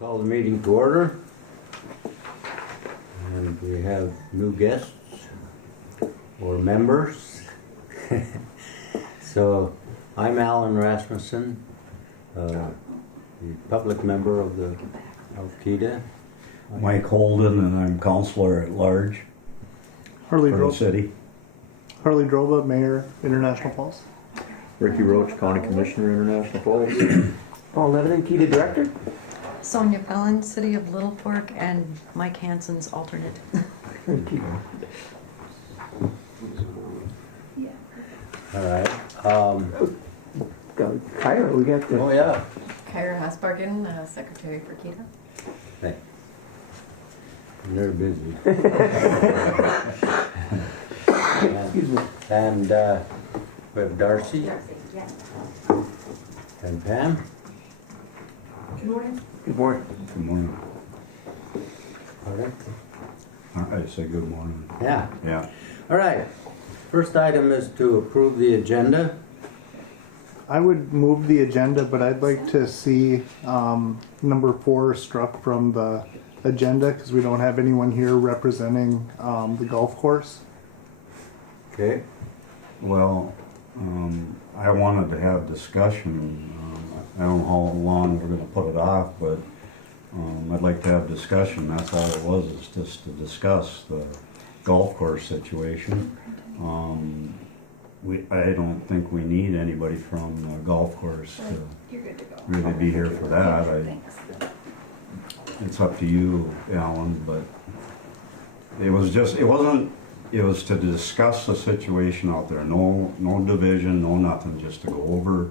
Call the meeting to order. And we have new guests or members. So I'm Alan Rasmussen, the public member of Keda. Mike Holden, and I'm counselor at large Harley for the Drova, city. Harley Drova, Mayor, International Falls. Ricky Roach, County Commissioner, International Falls. Paul Lebanon, Keda Director. Sonia Pellin, City of Little Fork, and Mike Hansen's alternate. Thank you. All right. Got Kyra, we got the. Oh yeah. Kyra Hasbargen, Secretary for Keda. Hey. They're busy. Excuse me. And we have Darcy and Pam. Good morning. Good morning. Good morning. All right. I say good morning. Yeah. Yeah. All right. First item is to approve the agenda. I would move the agenda, but I'd like to see number 4 struck from the agenda because we don't have anyone here representing the golf course. Okay. Well, I wanted to have discussion. I don't know how long we're going to put it off, but I'd like to have discussion. That's all it was, is just to discuss the golf course situation. I don't think we need anybody from the golf course to You're good to go. really be here for that. It's up to you, Alan, but it was to discuss the situation out there. No division, no nothing, just to go over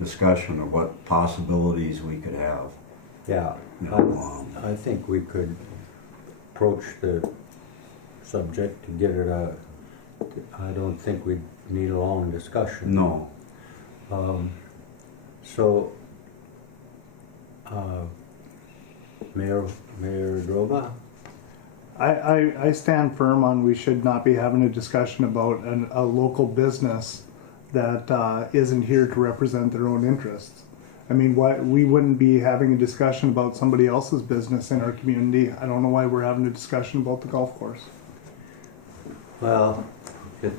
discussion of what possibilities we could have. Yeah. I think we could approach the subject to get it I don't think we need a long discussion. No. Mayor Drova? I stand firm on we should not be having a discussion about a local business that isn't here to represent their own interests. I mean, we wouldn't be having a discussion about somebody else's business in our community. I don't know why we're having a discussion about the golf course. Well, it's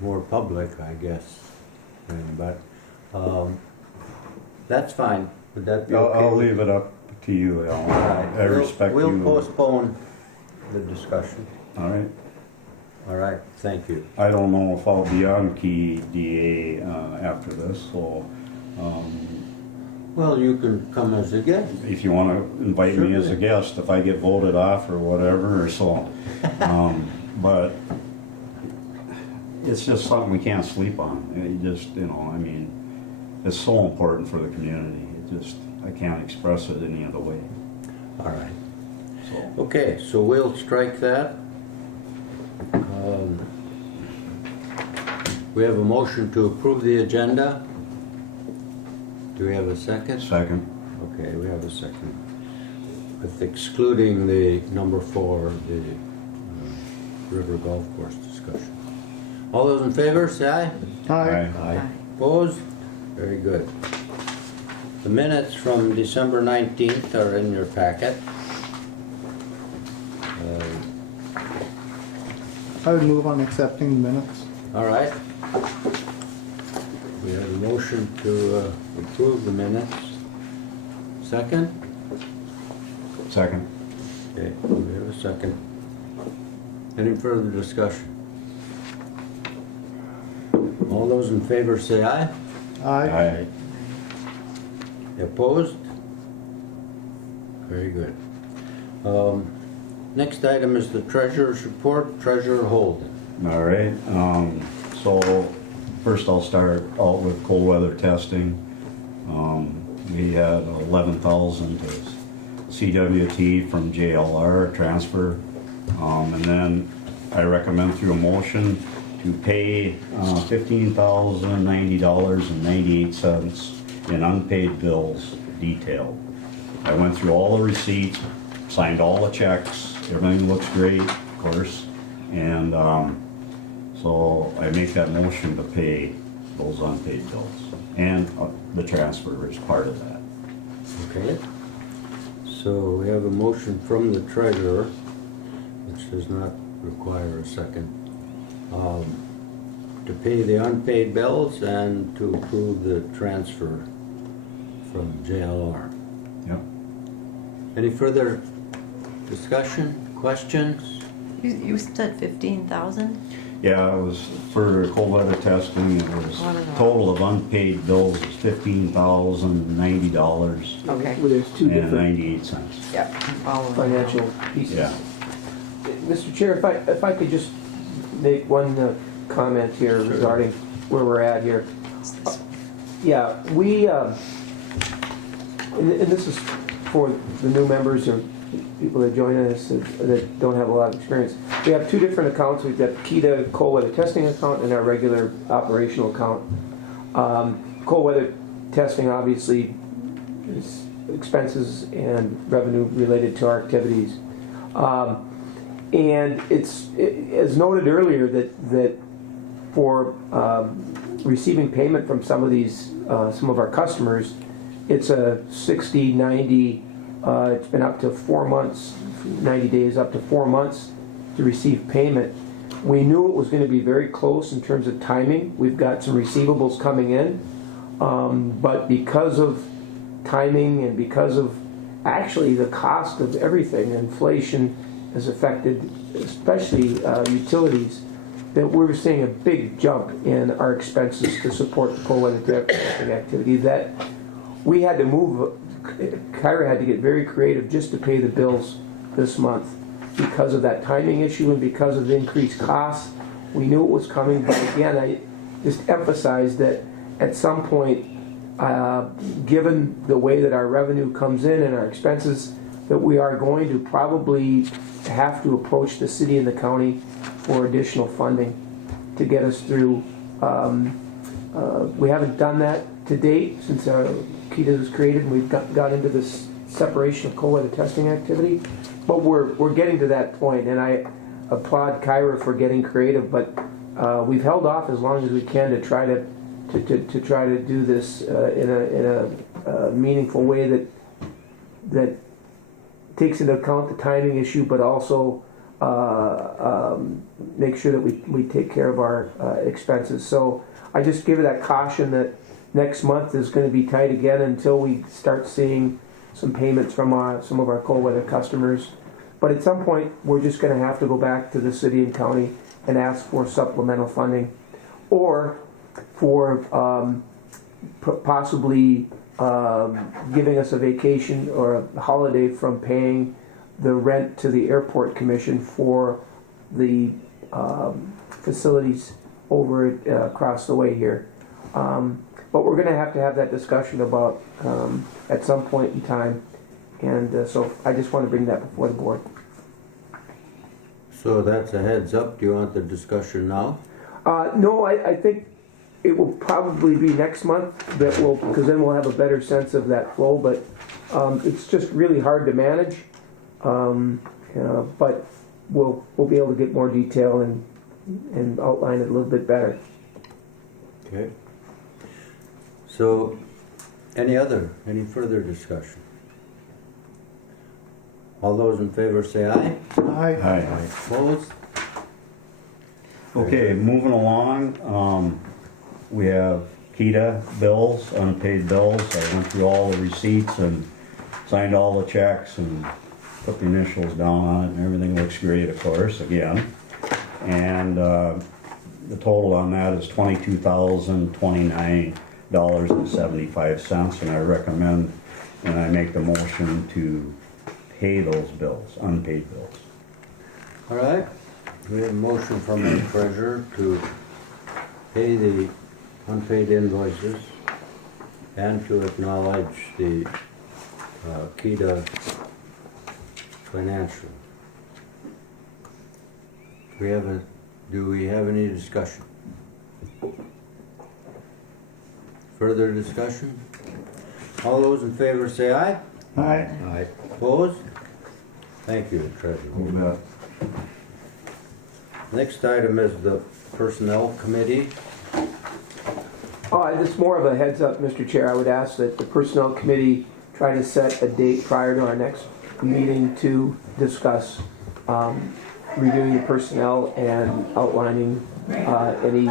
more public, I guess. But that's fine. Would that be okay? I'll leave it up to you, Alan. All right. I respect you. We'll postpone the discussion. All right. All right, thank you. I don't know if I'll be on KDA after this, so Well, you can come as a guest. if you want to invite me as a Certainly. guest, if I get voted off or whatever, or so. But it's just something we can't sleep on. It just, I mean, it's so important for the community. I can't express it any other way. All right. So, Okay, so we'll strike that. We have a motion to approve the agenda. Do we have a second? second. Okay, we have a second. With excluding the number 4, the river golf course discussion. All those in favor, say aye. Hi. Aye. Opposed? Very good. The minutes from December 19th are in your packet. I would move on accepting the minutes. All right. We have a motion to approve the minutes. Second? Second. Okay, we have a second. Any further discussion? All those in favor say aye. Aye. Opposed? Very good. Next item is the treasurer's report, Treasurer Holden. All right, so first I'll start out with cold weather testing. We had 11,000 to CWT from JLR transfer, and then I recommend through a motion to pay $15,090.98 in unpaid bills detailed. I went through all the receipts, signed all the checks, everything looks great, of course, and so I make that motion to pay those unpaid bills, and the transfer is part of that. Okay. So we have a motion from the treasurer, which does not require a second, to pay the unpaid bills and to approve the transfer from JLR. Yep. Any further discussion, questions? You said 15,000? Yeah, it was for cold weather testing, it was Oh, I don't know. total of unpaid bills is $15,090 Okay. Well, there's two and different 98 cents. Yep. I'm following. financial pieces. Yeah. Mr. Chair, if I could just make one comment here regarding where we're at here. Yeah, we, and this is for the new members or people that join us that don't have a lot of experience. We have two different accounts. We've got Keda cold weather testing account and our regular operational account. Cold weather testing obviously is expenses and revenue related to our activities. And it's as noted earlier that for receiving payment from some of these, some of our customers, it's a 60, 90, it's been up to 4 months, 90 days, up to 4 months to receive payment. We knew it was going to be very close in terms of timing. We've got some receivables coming in, but because of timing and because of actually the cost of everything, inflation has affected especially utilities, that we're seeing a big jump in our expenses to support the cold weather testing activity that we had to move. Kyra had to get very creative just to pay the bills this month because of that timing issue and because of the increased costs. We knew it was coming, but again, I just emphasize that at some point, given the way that our revenue comes in and our expenses, that we are going to probably have to approach the city and the county for additional funding to get us through. We haven't done that to date since Keda was created and we've got into this separation of cold weather testing activity, but we're getting to that point, and I applaud Kyra for getting creative, but we've held off as long as we can to try to do this in a meaningful way that takes into account the timing issue, but also make sure that we take care of our expenses. So I just give it that caution that next month is going to be tight again until we start seeing some payments from some of our cold weather customers. But at some point, we're just going to have to go back to the city and county and ask for supplemental funding, or for possibly giving us a vacation or a holiday from paying the rent to the airport commission for the facilities over across the way here. But we're going to have that discussion about at some point in time, and so I just want to bring that before the board. So that's a heads up. Do you want the discussion now? No, I think it will probably be next month that because then we'll have a better sense of that flow. But it's just really hard to manage. But we'll be able to get more detail and outline it a little bit better. Okay. So, any further discussion? All those in favor say aye. Aye. Hi. Opposed? Okay, moving along, we have Keda bills, unpaid bills. I went through all the receipts and signed all the checks and put the initials down on it, and everything looks great, of course, again. And the total on that is $22,029.75, and I recommend, and I make the motion to pay those bills, unpaid bills. All right. We have a motion from the treasurer to pay the unpaid invoices and to acknowledge the Keda financial. Do we have any discussion? Further discussion? All those in favor say aye. Aye. Aye. Opposed? Thank you, treasurer. You bet. Next item is the Personnel Committee. It's more of a heads up, Mr. Chair. I would ask that the Personnel Committee try to set a date prior to our next meeting to discuss reviewing the personnel and outlining any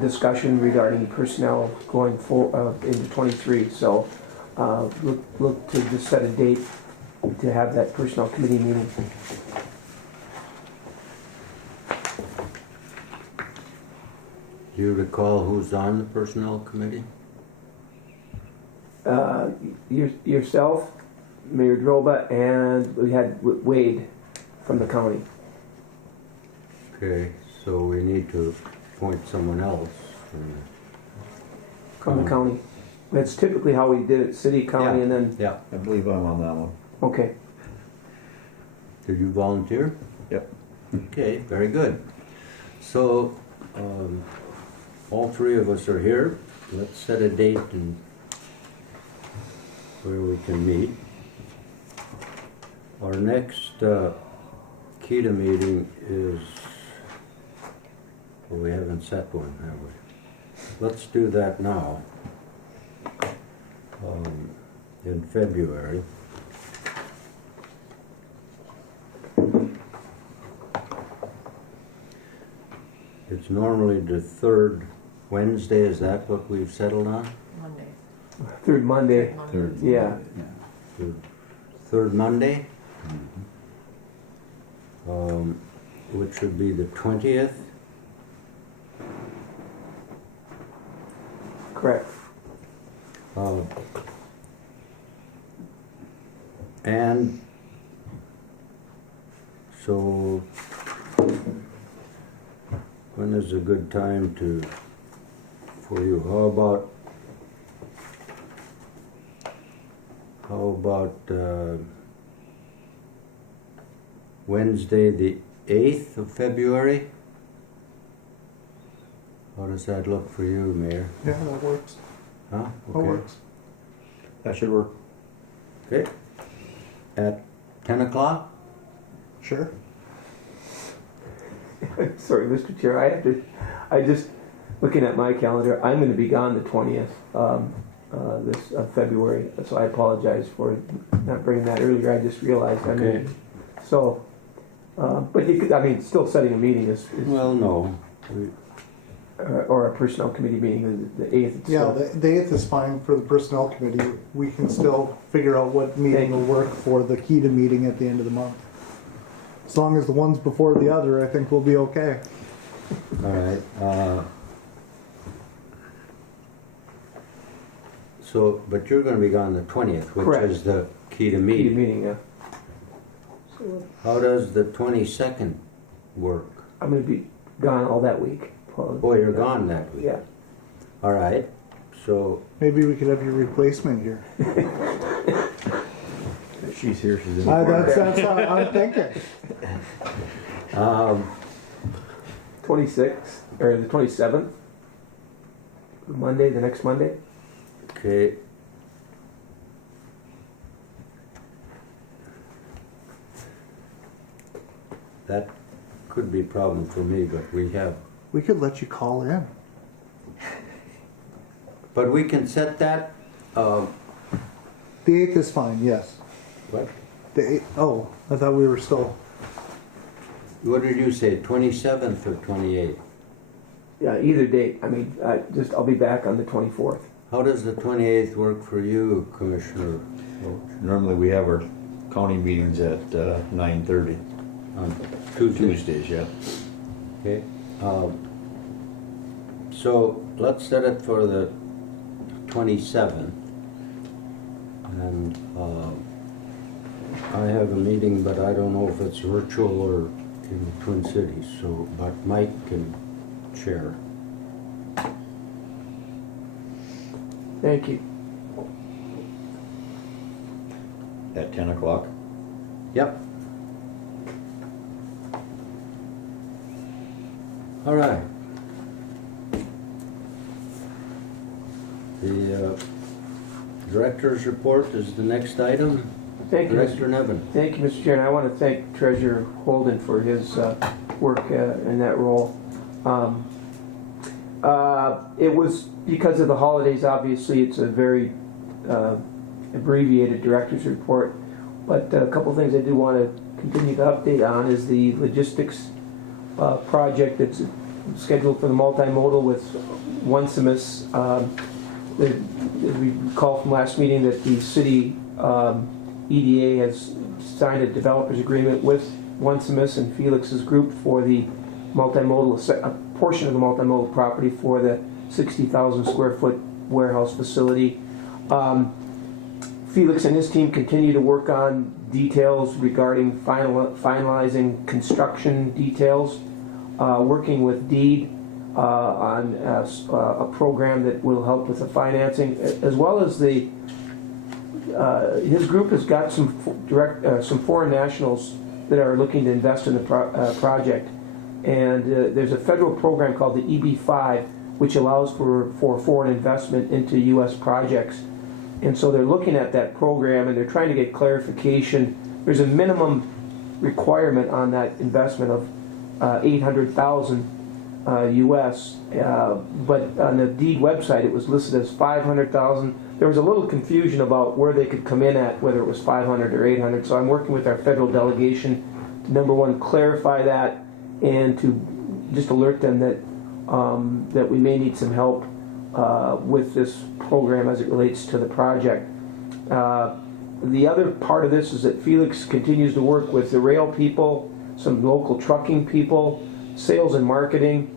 discussion regarding personnel going into 23. So look to just set a date to have that personnel committee meeting. Do you recall who's on the personnel committee? Yourself, Mayor Droba, and we had Wade from the county. Okay, so we need to appoint someone else. From the county. That's typically how we did it, city, county, Yeah. and then, Yeah. I believe I'm on that one. okay. Did you volunteer? Yep. Okay, very good. So, all three of us are here. Let's set a date and where we can meet. Our next Keda meeting is, well, we haven't set one, have we? Let's do that now. In February. It's normally the third Wednesday, is that what we've settled on? Monday. Third Monday, Third. yeah. The third Monday? Which would be the 20th. Correct. And so when is a good time for you? How about Wednesday the 8th of February? How does that look for you, Mayor? Yeah, that works. Huh? That works. That should work. Okay. At 10 o'clock? Sure. Sorry, Mr. Chair, I just, looking at my calendar, I'm gonna be gone the 20th, this February, so I apologize for not bringing that earlier, I just realized I'm Okay. in. So, but you could, I mean, still setting a meeting is, Well, no. or a personnel committee meeting, the 8th. Yeah, so- the 8th is fine for the personnel committee. We can still figure out what meeting will work for the Keda meeting at the end of the month. As long as the one's before the other, I think we'll be okay. All right. So, but you're going to be gone the 20th, which Correct. is the Keda Key meeting. meeting, yeah. So How does the 22nd work? I'm gonna be gone all that week. Oh, you're gone that week. Yeah. All right. So, Maybe we could have your replacement here. She's here, she's in. That's how I'm thinking. 26th, or the 27th, Monday, the next Monday. okay. That could be a problem for me, but we We could let you call in. can set that, The 8th is fine, yes. what? Oh, I thought we were still. What did you say, 27th or 28th? Yeah, either date. I mean, I'll be back on the 24th. How does the 28th work for you, Commissioner? Normally we have our county meetings at 9:30, On Tuesday? Tuesdays, yeah. Okay. So let's set it for the 27th. And I have a meeting, but I don't know if it's virtual or in the Twin Cities, so, but Mike can chair. Thank you. At 10 o'clock. Yep. All right. The director's report is the next item. Thank you, Director Mr. Nevin. Thank you, Mr. Chair. And I want to thank Treasurer Holden for his work in that role. It was because of the holidays, obviously, it's a very abbreviated director's report. But a couple things I do want to continue to update on is the logistics project that's scheduled for the multimodal with Onesimus. As we recall from last meeting that the city EDA has signed a developer's agreement with Onesimus and Felix's group for the multimodal, a portion of the multimodal property for the 60,000 square foot warehouse facility. Felix and his team continue to work on details regarding finalizing construction details, working with Deed on a program that will help with the financing, as well as the his group has got some some foreign nationals that are looking to invest in the project, and there's a federal program called the EB-5 which allows for foreign investment into U.S. projects. And so they're looking at that program and they're trying to get clarification. There's a minimum requirement on that investment of $800,000 US, but on the Deed website it was listed as $500,000. There was a little confusion about where they could come in at, whether it was 500 or 800. So I'm working with our federal delegation to, number one, clarify that, and to just alert them that that we may need some help with this program as it relates to the project. The other part of this is that Felix continues to work with the rail people, some local trucking people, sales and marketing,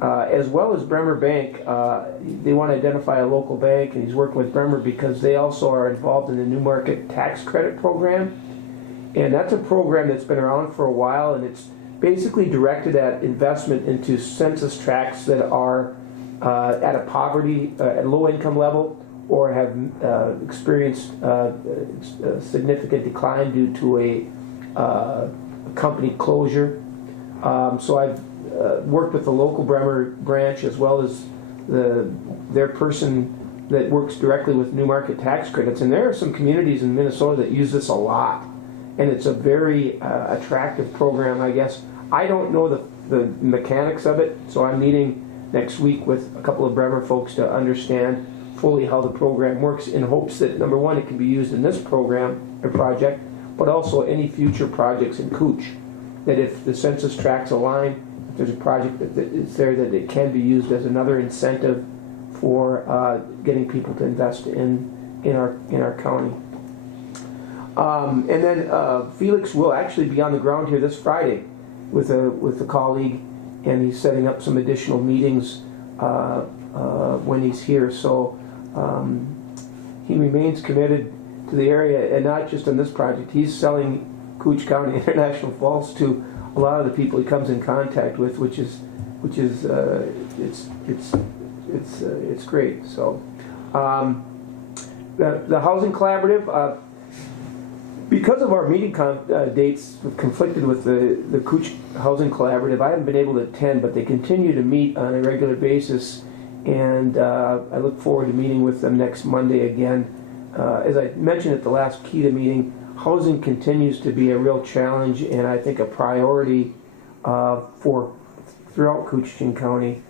as well as Bremer Bank. They want to identify a local bank, and he's working with Bremer because they also are involved in the New Market Tax Credit Program. And that's a program that's been around for a while, and it's basically directed at investment into census tracts that are at a poverty, at low income level, or have experienced significant decline due to a company closure. So I've worked with the local Bremer branch as well as their person that works directly with New Market Tax Credits. And there are some communities in Minnesota that use this a lot. And it's a very attractive program, I guess. I don't know the mechanics of it, so I'm meeting next week with a couple of Bremer folks to understand fully how the program works, in hopes that, number one, it can be used in this program or project, but also any future projects in Cooch. That if the census tracts align, if there's a project that is there, that it can be used as another incentive for getting people to invest in our county. And then Felix will actually be on the ground here this Friday with a colleague, and he's setting up some additional meetings when he's here. So he remains committed to the area, and not just on this project. He's selling Cooch County International Falls to a lot of the people he comes in contact with, which is it's great. So the housing collaborative. Because of our meeting dates conflicted with the Cooch Housing Collaborative, I haven't been able to attend, but they continue to meet on a regular basis, and I look forward to meeting with them next Monday again. As I mentioned at the last Keda meeting, housing continues to be a real challenge, and I think a priority for throughout Coochigan County,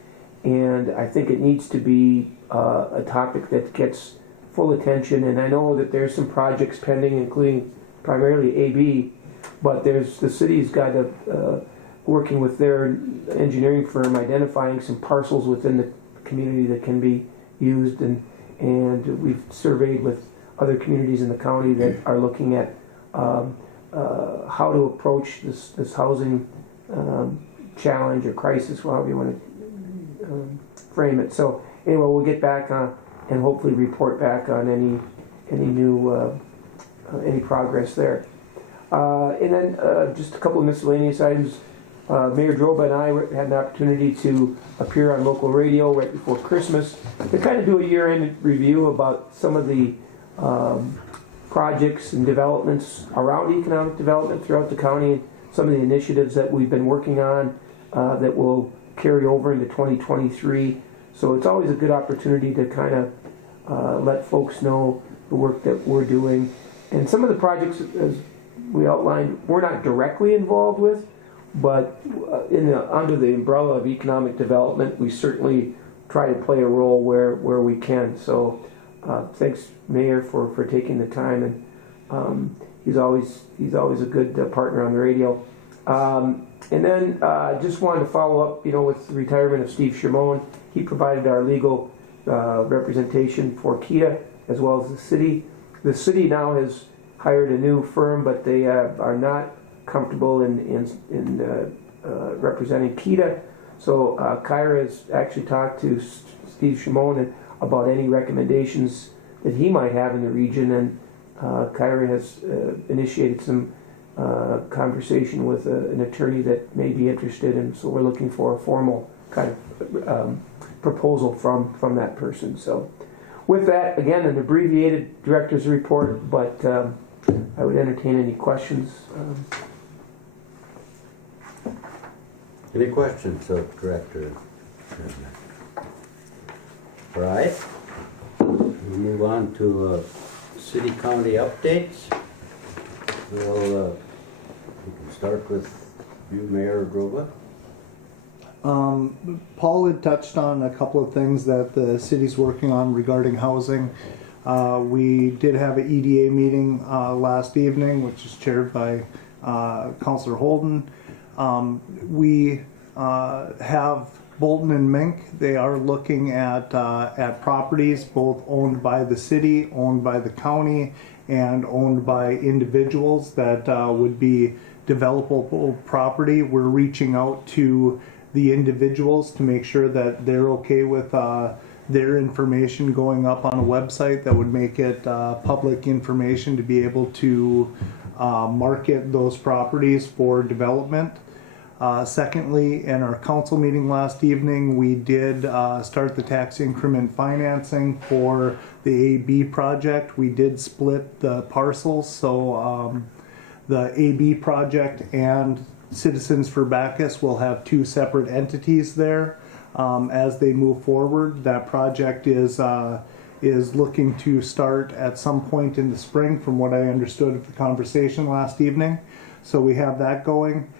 and I think it needs to be a topic that gets full attention. And I know that there's some projects pending, including primarily AB, but the city's got working with their engineering firm, identifying some parcels within the community that can be used, and we've surveyed with other communities in the county that are looking at how to approach this housing challenge or crisis, however you want to frame it. So anyway, we'll get back on and hopefully report back on any new any progress there. And then just a couple of miscellaneous items. Mayor Droba and I had an opportunity to appear on local radio right before Christmas to kind of do a year-end review about some of the projects and developments around economic development throughout the county, and some of the initiatives that we've been working on that will carry over into 2023. So it's always a good opportunity to kind of let folks know the work that we're doing. And some of the projects, as we outlined, we're not directly involved with, but under the umbrella of economic development, we certainly try to play a role where we can. So thanks, Mayor, for taking the time, and he's always a good partner on the radio. And then just wanted to follow up, with the retirement of Steve Shimon. He provided our legal representation for Keda as well as the city. The city now has hired a new firm, but they are not comfortable in representing Keda. So Kyra has actually talked to Steve Shimon about any recommendations that he might have in the region, and Kyra has initiated some conversation with an attorney that may be interested, and so we're looking for a formal kind of proposal from that person. So with that, again, an abbreviated director's report, but I would entertain any questions. Any questions of Director? All right. We move on to city county updates. Well, we can start with you, Mayor Grova. Paul had touched on a couple of things that the city's working on regarding housing. We did have an EDA meeting last evening, which is chaired by Councillor Holden. We have Bolton and Mink. They are looking at properties both owned by the city, owned by the county, and owned by individuals that would be developable property. We're reaching out to the individuals to make sure that they're okay with their information going up on a website that would make it public information to be able to market those properties for development. Secondly, in our council meeting last evening, we did start the tax increment financing for the AB project. We did split the parcels, so the AB project and Citizens for Bacchus will have two separate entities there as they move forward. That project is looking to start at some point in the spring, from what I understood of the conversation last evening. So we have that going.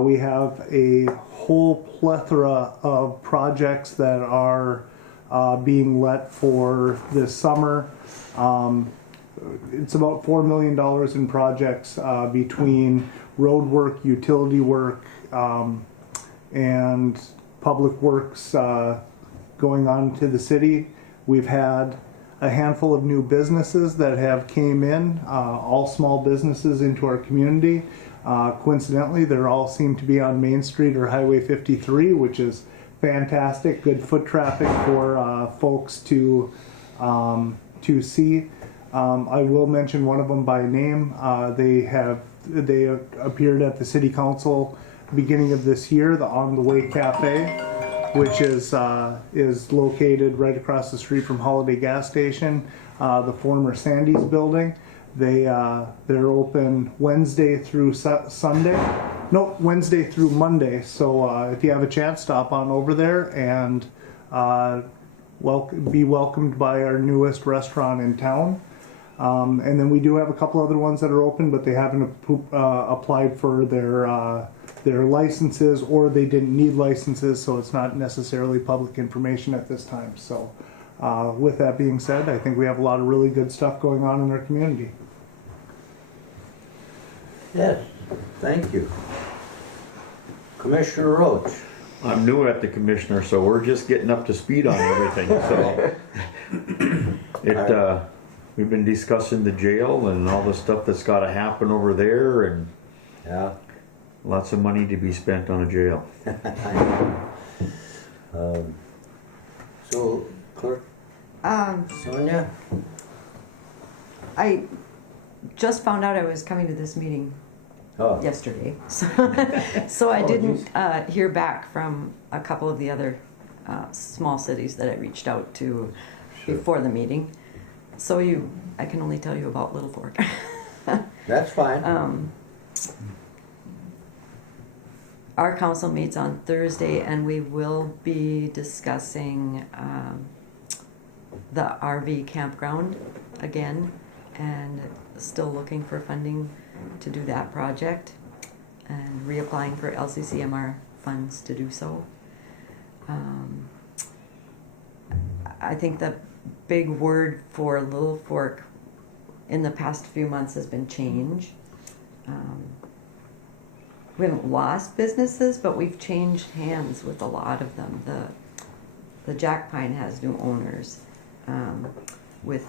We have a whole plethora of projects that are being let for this summer. It's about $4 million in projects between road work, utility work, and public works going on to the city. We've had a handful of new businesses that have came in, all small businesses into our community. Coincidentally, they all seem to be on Main Street or Highway 53, which is fantastic. Good foot traffic for folks to see. I will mention one of them by name. They appeared at the City Council beginning of this year, the On the Way Cafe, which is located right across the street from Holiday Gas Station, the former Sandy's building. They're open Wednesday through Sunday. No, Wednesday through Monday. So if you have a chance, stop on over there and be welcomed by our newest restaurant in town. And then we do have a couple other ones that are open, but they haven't applied for their licenses, or they didn't need licenses, so it's not necessarily public information at this time. So with that being said, I think we have a lot of really good stuff going on in our community. Yes, thank you. Commissioner Roach. I'm new at the commissioner, so we're just getting up to speed on everything, so. We've been discussing the jail and all the stuff that's gotta happen over there, and Yeah. lots of money to be spent on a jail. So, Clerk Sonia? I just found out I was coming to this meeting Oh, yesterday, so I didn't hear back from a couple of the other small cities that I reached out to Sure. before the meeting. So I can only tell you about Little Fork. that's fine. Our council meets on Thursday, and we will be discussing the RV campground again, and still looking for funding to do that project, and reapplying for LCCMR funds to do so. I think the big word for Little Fork in the past few months has been change. We haven't lost businesses, but we've changed hands with a lot of them. The Jack Pine has new owners. With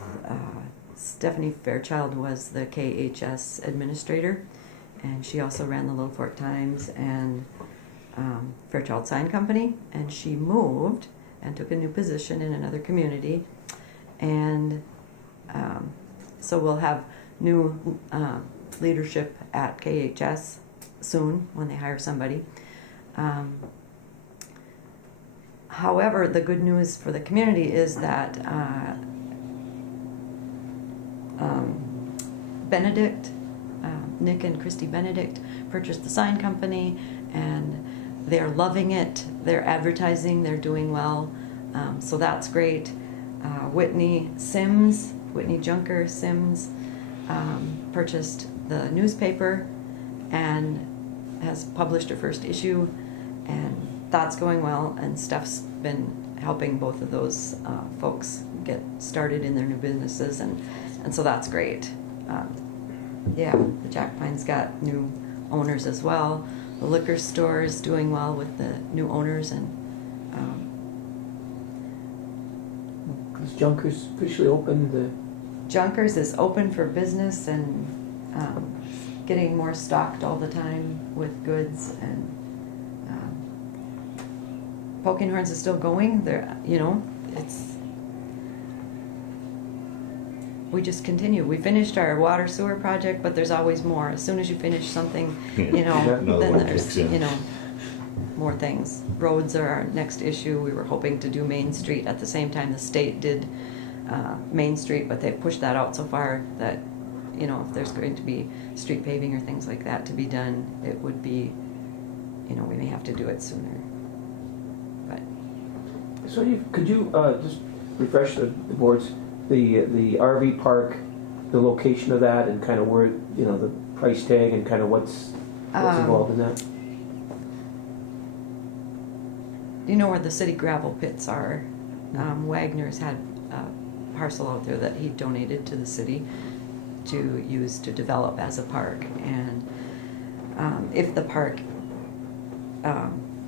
Stephanie Fairchild was the KHS administrator, and she also ran the Little Fork Times and Fairchild Sign Company, and she moved and took a new position in another community, and so we'll have new leadership at KHS soon when they hire somebody. However, the good news for the community is that Benedict, Nick and Christy Benedict purchased the sign company, and they're loving it. They're advertising, they're doing well, so that's great. Whitney Junker Sims purchased the newspaper and has published her first issue, and that's going well, and Steph's been helping both of those folks get started in their new businesses, and so that's great. Yeah, the Jack Pine's got new owners as well. The liquor store is doing well with the new owners, and Is Junkers officially open? Junkers is open for business and getting more stocked all the time with goods, and Poking Horns is still going. There, we just continue. We finished our water sewer project, but there's always more. As soon as you finish something, Another then one there's kicks in. more things. Roads are our next issue. We were hoping to do Main Street at the same time the state did Main Street, but they've pushed that out so far that if there's going to be street paving or things like that to be done, it would be, we may have to do it sooner. But So could you just refresh the boards, the RV park, the location of that, and kind of where, the price tag and kind of what's involved in that? do you know where the city gravel pits are? Wagner's had a parcel out there that he donated to the city to use to develop as a park, and if the park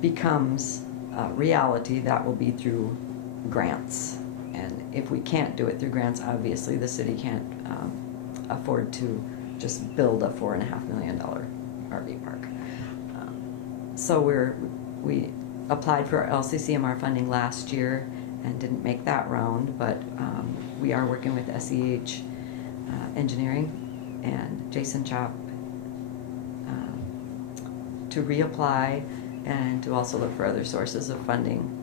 becomes a reality, that will be through grants, and if we can't do it through grants, obviously the city can't afford to just build a $4.5 million RV park. So we applied for our LCCMR funding last year and didn't make that round, but we are working with SEH Engineering and Jason Chop to reapply and to also look for other sources of funding.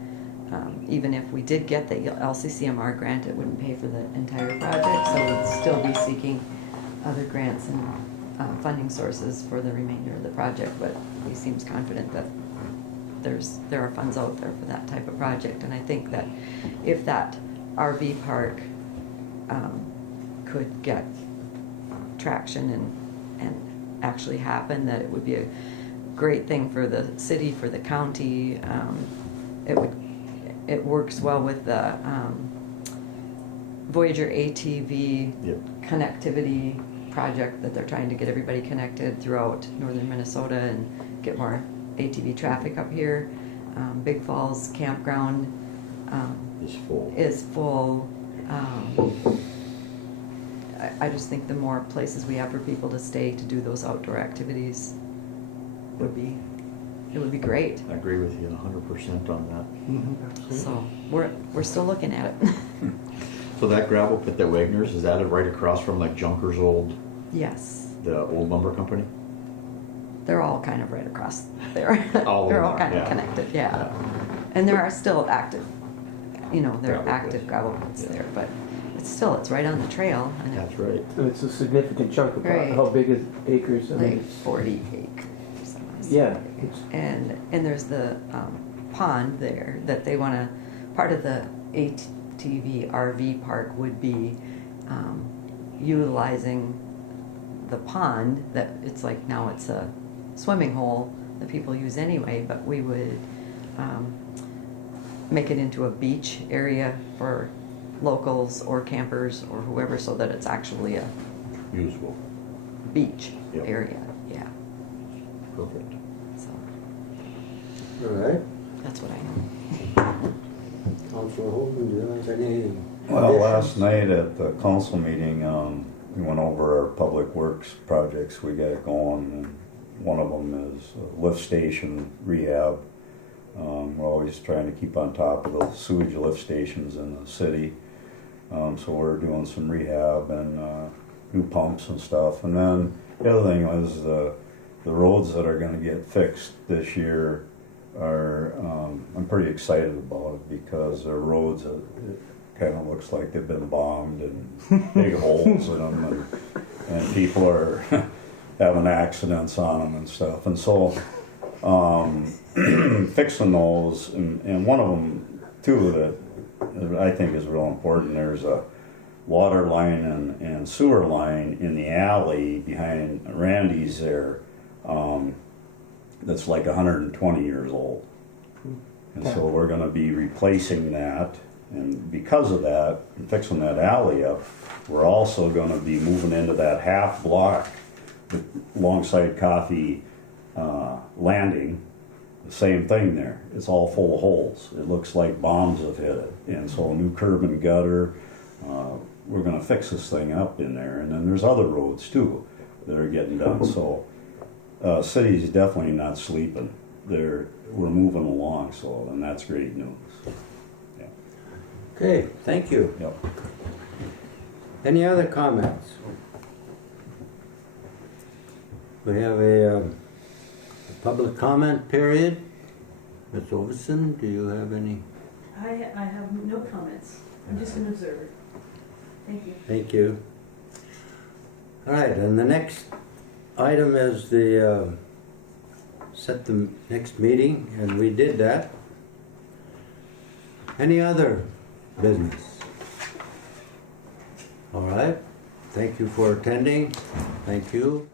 Even if we did get the LCCMR grant, it wouldn't pay for the entire project, so we'd still be seeking other grants and funding sources for the remainder of the project, but he seems confident that there are funds out there for that type of project. And I think that if that RV park could get traction and actually happen, that it would be a great thing for the city, for the county. It works well with the Voyager ATV connectivity project that they're trying to get everybody connected throughout northern Minnesota and get more ATV traffic up here. Big Falls Campground is full. I just think the more places we have for people to stay to do those outdoor activities would be great. I agree with you 100% on that. So we're still looking at it. So that gravel pit that Wagner's, is that right across from like Junker's Yes, the old lumber company? they're all kind of right across there. All of They're them all are, kind of yeah. connected, yeah. And there are still active, there Gravel are active pits. gravel pits Yeah. there, but it's right on the trail. And That's right. And it's a significant chunk of Right. How big is acres? like 40 acres. Yeah. And there's the pond there that they want to, part of the ATV RV park would be utilizing the pond that it's like now it's a swimming hole that people use anyway, but we would make it into a beach area for locals or campers or whoever, so that it's actually a Useful. beach Yep. area, yeah, Perfect. so All right. that's what I know. Councilor Holden, do you have any? Well, additions? last night at the council meeting, we went over our public works projects we got going. And one of them is a lift station rehab. We're always trying to keep on top of the sewage lift stations in the city. So we're doing some rehab and new pumps and stuff. And then the other thing was the roads that are going to get fixed this year are, I'm pretty excited about it because they're roads that it kind of looks like they've been bombed and big holes in them, and people are having accidents on them and stuff. And so fixing those, and one of them too that I think is real important, there's a water line and sewer line in the alley behind Randy's there, that's like 120 years old. And so we're gonna be replacing that, and because of that, and fixing that alley up, we're also gonna be moving into that half block alongside Coffee Landing. The same thing there. It's all full of holes. It looks like bombs have hit it. And so a new curb and gutter. We're going to fix this thing up in there. And then there's other roads too that are getting done. So city's definitely not sleeping. We're moving along. So, and that's great news. Yeah. Okay, thank you. Yep. Any other comments? We have a public comment period. Ms. Ovison, do you have any? I have no comments. I'm just an observer. Thank you. Thank you. All right, and the next item is the set the next meeting, and we did that. Any other business? All right, thank you for attending. Thank you.